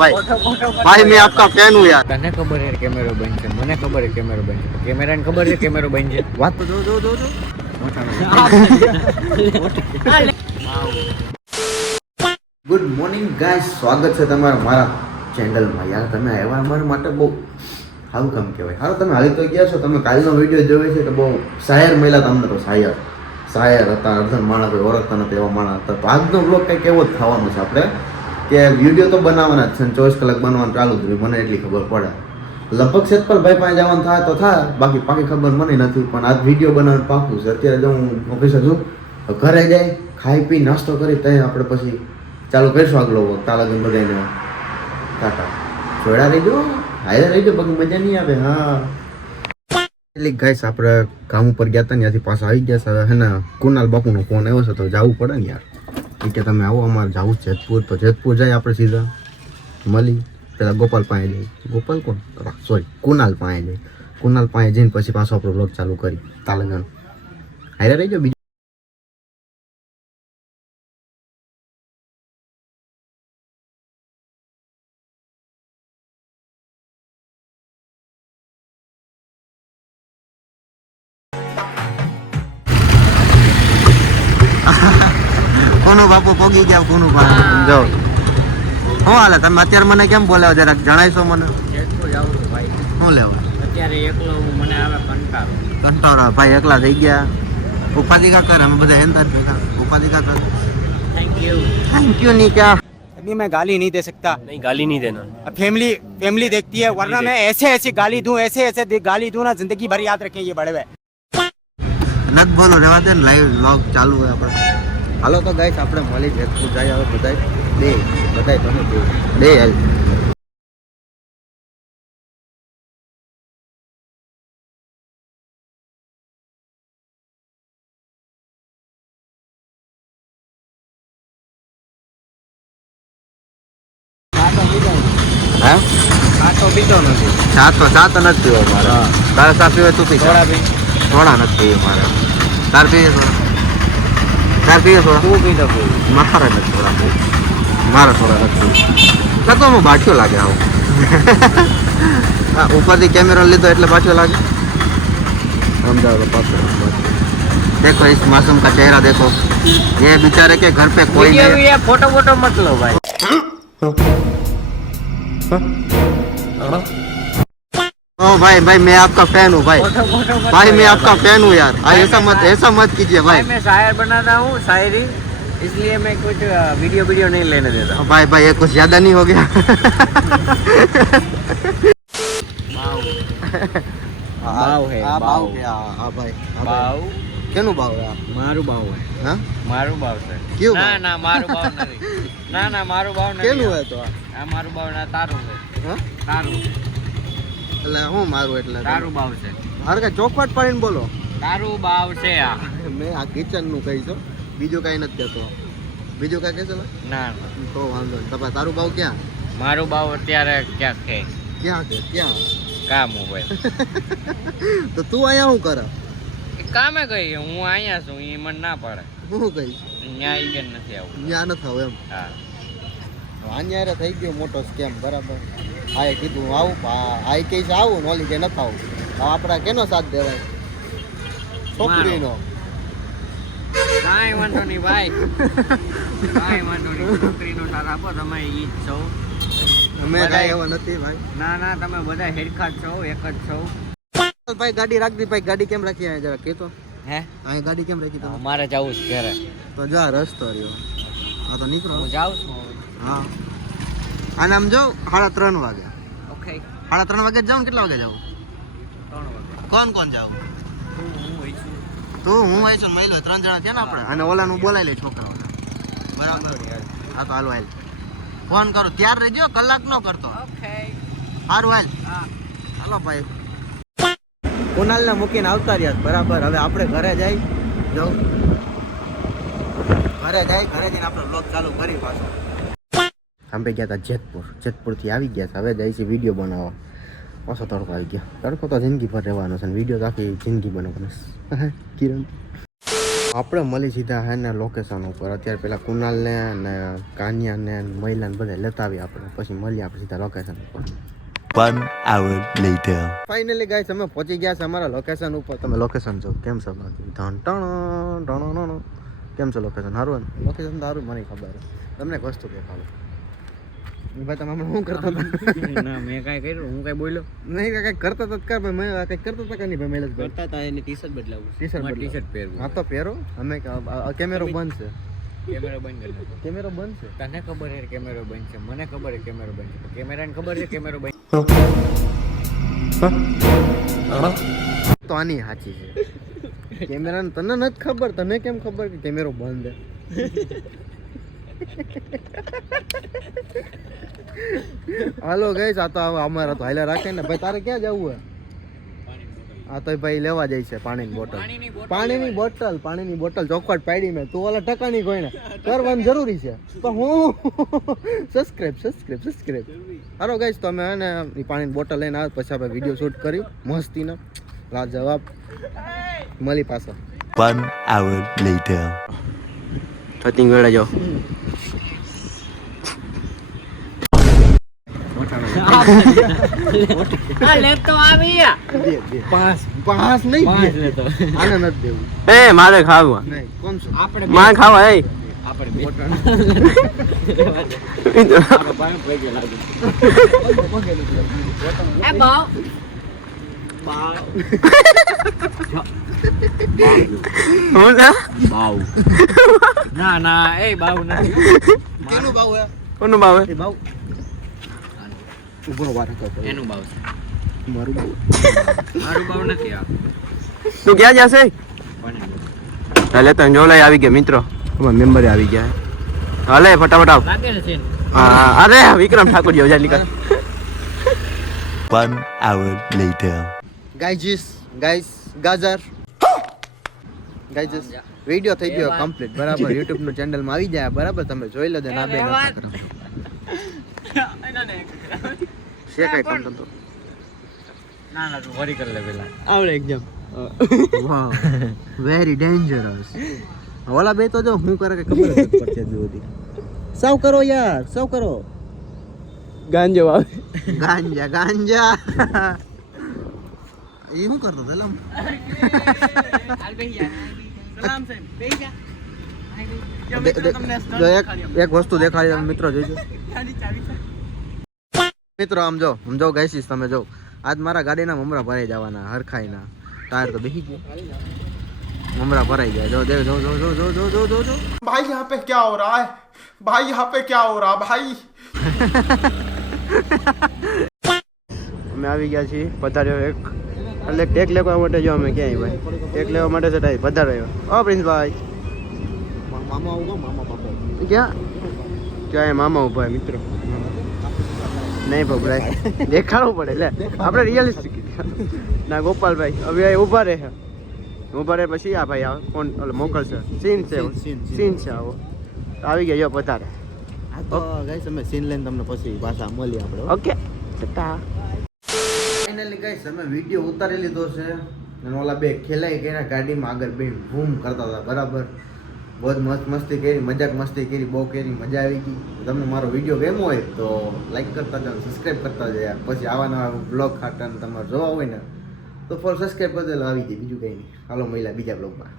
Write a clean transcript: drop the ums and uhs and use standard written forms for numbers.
भाई भाई मैं आपका फैन हूँ यार। તને ખબર છે કેમેરો બંધ છે, મને ખબર છે કેમેરો બંધ છે, કેમેરાને ખબર છે કેમેરો બંધ છે. વાત તો જો ગુડ મોર્નિંગ ગાઈસ, સ્વાગત છે તમારા મારા ચેનલમાં. યાર તમે આવ્યા અમારા માટે બહુ સારું કામ કહેવાય. હારું તમે હાલી તો ગયા છો, તમે કાલનો વિડીયો જોયો છે તો બહુ શાયર મળ્યા તમને. તો શાયર હતા, અર્ધન માણસ કોઈ ઓળખતા નથી એવા માણસ હતા. તો આજનો બ્લોગ કંઈક એવો જ થવાનો છે. આપણે કે વિડીયો તો બનાવવાના જ છે, 24 કલાક બનવાનું ચાલુ જ રહ્યું, મને એટલી ખબર પડે. લગભગ સેતપલભાઈ પાસે જવાનું થાય તો થાય, બાકી પાકી ખબર મને નથી. પણ આજ વિડીયો બનાવવાનું પાકું છે. અત્યારે જો હું ઓફિસે છું, ઘરે જાય ખાઈ પી નાસ્તો કરી ત્યાં આપણે પછી ચાલુ કરીશું આગળ વખત. તાલાગન બધાને ટાટા જોડા રહીજો, હાયર રહીજો, બાકી મજા નહીં આવે. હા એટલે ગાઈસ આપણે કામ ઉપર ગયા હતા, ત્યાંથી પાછા આવી ગયા છે. હે ને કુનાલ બાપુનો ફોન આવ્યો છે તો જવું પડે ને યાર. કે તમે આવો, અમારે જવું જેતપુર. તો જેતપુર જાય આપણે સીધા મળી પેલા ગોપાલ પાસે જાય. ગોપાલ કોણ, સોરી કુનાલ પાસે જાય. કુનાલ પાસે જઈને પછી પાછો આપણો બ્લોગ ચાલુ કરી તાલાગન. હાયર રહીજો. બીજું કોનો બાપુ પોગી ગયા, કોનું બાપુ જો શું હાલે. તમે અત્યારે મને કેમ બોલાવો, જરાક જણાવશો મને? જેતપુર જાઉં છું ભાઈ. શું લેવું અત્યારે એકલો મને આવે કંટાળો. કંટાળો ભાઈ, એકલા થઈ ગયા. ઉપાધિ કા કરે, અમે બધા હેન્તા ભેગા. ઉપાધિ કા કરે. થેન્ક યુ नहीं क्या अभी मैं गाली नहीं दे सकता. नहीं गाली नहीं देना. अब फैमिली देखती है, वरना मैं ऐसे गाली दूं, ऐसे गाली दूं ना, जिंदगी भर याद रखें ये बड़े भाई. નત બોલો, રહેવા દે ને. લાઈવ વ્લોગ ચાલુ હોય આપણે. હાલો તો ગાઈસ આપણે મળી જેતપુર જાય હવે બધાય તમે બે હાલ. હા ખાતો પીતો નથી. ચા તો નથી પીવો મારે. તારે ચા પીવે તું પી. થોડા ભાઈ થોડા નથી પીવે મારે. તાર પીએ થોડા તું પીતો પીવું. મારે નથી થોડા પીવે. મારે થોડા નથી. તો હું બાઠ્યો લાગે આવું. ઉપરથી કેમેરો લીધો એટલે પાછો લાગે. समझाओ पास देखो इस मासूम का चेहरा देखो, ये बेचारे के घर पे कोई नहीं. ये फोटो मत लो भाई. ओ भाई मैं आपका फैन हूँ भाई. भाई मैं आपका फैन हूँ यार. ऐसा मत कीजिए भाई. मैं शायर बनाता हूँ, शायरी, इसलिए मैं कुछ वीडियो नहीं लेने देता. भाई ये कुछ ज्यादा नहीं हो गया? બાવ હે બાવ. હા ભાઈ બાવ કેનું બાવ હે? મારું બાવ હે. હા મારું બાવ છે. ક્યું બાવ? ના મારું બાવ નથી. ના મારું બાવ નથી. કેનું હે તો આ મારું બાવ ના તારું છે. હા તારું એટલે હું મારું એટલે તારું બાવ છે. હાર કે ચોખવટ પાડીને બોલો. તારું બાવ છે આ. મેં આ કિચન નું કહીશું, બીજું કઈ નથી કહેતો. બીજું કઈ કહેશો? ના તો વાંધો નહીં. તમારે તારું બાવ ક્યાં? મારું બાવ અત્યારે ક્યાંક છે. ક્યાં કામ હોય તો તું અહીંયા શું કરે? કામે ગઈ હું અહીંયા છું, એ મને ના પડે. હું કહીશ ન્યા ઈ બેન નથી આવું. ત્યાં નથી આવું એમ? હા અહીંયા થઈ ગયો મોટો સ્કેમ. બરાબર. આ કીધું હું આવું, આ કહીશ આવું ને ઓલી કે નથી આવું. આપણા કેનો સાથ દેવાય? છોકરીનો. કાંઈ વાંધો નહીં ભાઈ. કાંઈ વાંધો નહીં, છોકરીનો સાથ આપો. તમે ઈ જ છો. અમે કાંઈ એવા નથી ભાઈ. ના તમે બધા હેરખા જ છો, એક જ છો. ભાઈ ગાડી રાખ દી. ભાઈ ગાડી કેમ રાખી અહીંયા જરા કહેતો? હે અહીંયા ગાડી કેમ રાખી તમે? મારે જવું છે ઘરે. તો જા રસ્તો રહ્યો. હા તો નીકળો. હું જાઉં છું. હા આને આમ જાઉં 3:30 વાગે. ઓકે 3:30 વાગે જાઉં ને કેટલા વાગે જાઉં? 3 વાગે. કોણ જાઉં? હું હોય છું. તું હું હોય છું, મહિલો 3 જણા છે ને આપણે. અને ઓલાનું બોલાવી લે છોકરાઓને. બરાબર. હા તો હાલો હાલ ફોન કરો. ત્યાર રહેજો, કલાક નો કરતો. ઓકે સારું હાલ. હા હાલો ભાઈ. કુનાલને મૂકીને આવતા રહ્યા. બરાબર. હવે આપણે ઘરે જઈ જાઉં. ઘરે જઈને આપણે બ્લોગ ચાલુ કરી પાછો. અમે ગયા હતા જેતપુરથી આવી ગયા છે. હવે જાય છે વિડીયો બનાવવા. પાછો તડકો આવી ગયો. તડકો તો જિંદગી ભર રહેવાનો છે, વિડીયો તો આખી જિંદગી બનાવવાનો. કિરણ આપણે મળી સીધા હે ને લોકેશન ઉપર. અત્યારે પેલા કુનાલને ને કાન્યાને મહિલાને બધા લેતા આવી આપણે, પછી મળીએ આપણે સીધા લોકેશન ઉપર. 1 hour later. ફાઇનલી ગાઈસ અમે પહોંચી ગયા છે અમારા લોકેશન ઉપર. તમે લોકેશન જો કેમ છે કેમ છે લોકેશન? સારું ને? લોકેશન તો સારું, મને ખબર છે. તમને એક વસ્તુ દેખાડું. ભાઈ તમે હમણાં શું કરતા હતા? ના મેં કાંઈ કર્યું, હું કાંઈ બોલ્યો નહીં કંઈક કરતા હતા કર ભાઈ, મેં કંઈક કરતા હતા કે નહીં ભાઈ? મેં કરતા હતા એને ટી-શર્ટ બદલાવું ટી-શર્ટ પહેરવું. હા તો પહેરો. અમે કેમેરો બંધ છે. કેમેરો બંધ કરી નાખો. કેમેરો બંધ છે. તને ખબર છે કેમેરો બંધ છે, મને ખબર છે કેમેરો બંધ છે, કેમેરાને ખબર છે કેમેરો બંધ તો આની સાચી છે. કેમેરાને તને નથી ખબર, તને કેમ ખબર કે કેમેરો બંધ છે? હાલો ગઈશ, આ તો અમારા તો હાઈલા રાખે ને ભાઈ. તારે ક્યાં જવું હે? આ તો ભાઈ લેવા જાય છે પાણીની બોટલ. પાણીની બોટલ ચોખવટ પાડી મેં. તું ઓલા ટકાની કોઈને કરવાનું જરૂરી છે તો હું સબસ્ક્રાઇબ. હાલો ગઈશ, તો અમે ને એ પાણીની બોટલ લઈને આવે પછી આપણે વિડીયો શૂટ કર્યું મસ્તીનો. જવાબ મળી પાછો. 1 hour later. થતી ગળા જાઓ. આ લેતો આવી પાંચ નહીં પાંચ લેતો આને નથી દેવું. ए मारे खावा નહીં કોણ છે? આપણે मार खावा ए આપણે બે એ બાવ બાવ ના ના એ બાવ નથી કેનું બાવ હે? કોનું બાવે એ બાવ ઉભો વાર કરતો. એનું બાવ છે. મારું બાવ. મારું બાવ નથી આ તું ક્યાં જશે પાણી હાલે તને જો લઈ આવી ગયા મિત્રો, અમારા મેમ્બરે આવી ગયા. હાલે ફટાફટ આવ. લાગે છે સીન. હા અરે વિક્રમ ઠાકોર જેવો જાય નીકળ. 1 hour later. ગાઈસ ગાજર ગાઈસ વિડિયો થઈ ગયો કમ્પ્લીટ બરાબર. YouTube નું ચેનલ માં આવી જાય બરાબર. તમે જોઈ લો. ના બે ના કરો છે કઈ કામ તો ના ના તું વરી કરી લે પેલા આવડે એકદમ. વાહ વેરી ડેન્જરસ. ઓલા બે તો જો હું કરે કે ખબર જ નથી પડતી હજુ સુધી. સૌ કરો યાર, સૌ કરો. ગાંજો આવે. ગાંજા એ શું કરતો હતો? હાલ બેહી જા સલામ છે બેહી જા એક વસ્તુ દેખાડી તમે મિત્રો જોઈજો. મિત્રો આમ જો સમજો ગાઈસીસ તમે જો. આજ મારા ગાડીના મમરા ભરાઈ જવાના હરખાઈના. ટાયર તો બેસી ગયો, મમરા ભરાઈ જાય. જો જો જો જો જો જો જો જો જો भाई यहाँ पे क्या हो रहा है भाई यहाँ पे क्या हो रहा भाई અમે આવી ગયા છીએ પધાર્યો એક એટલે ટેક લેવા માટે જો અમે ક્યાંય ભાઈ ટેક લેવા માટે છે ટાઈ પધાર્યો. ઓ પ્રિન્સભાઈ મામા ઉભો, મામા પાપા ક્યાં ક્યાં મામા ઉભા મિત્રો નહીં ભાઈ દેખાડવું પડે એટલે આપણે રિયલિસ્ટિક ના. ગોપાલભાઈ હવે ઊભા રહે પછી આ ભાઈ આવે કોણ ઓલો મોકલશે. સીન છે આવો આવી ગયા જો પધારે. આ તો ગાઈસ અમે સીન લઈને તમને પછી પાછા મળીએ આપણે. ઓકે ટા ફાઇનલી ગાઈસ અમે વિડિયો ઉતારી લીધો છે અને ઓલા બે ખેલાઈ ગયા ગાડીમાં આગળ બે બૂમ કરતા હતા બરાબર. બહુ જ મસ્ત મસ્તી કરી, મજાક મસ્તી કરી, બહુ કરી, મજા આવી ગઈ. તમને મારો વિડીયો ગમ્યો હોય તો લાઈક કરતા જાઓ, સબસ્ક્રાઈબ કરતા જાઓ. પછી આવા નવા બ્લોગ ખાટા તમારે જોવા હોય ને તો ફોર સબસ્ક્રાઈબ કરી દેલો આવી જાય. બીજું કંઈ નહીં. હાલો મળ્યા બીજા બ્લોગમાં.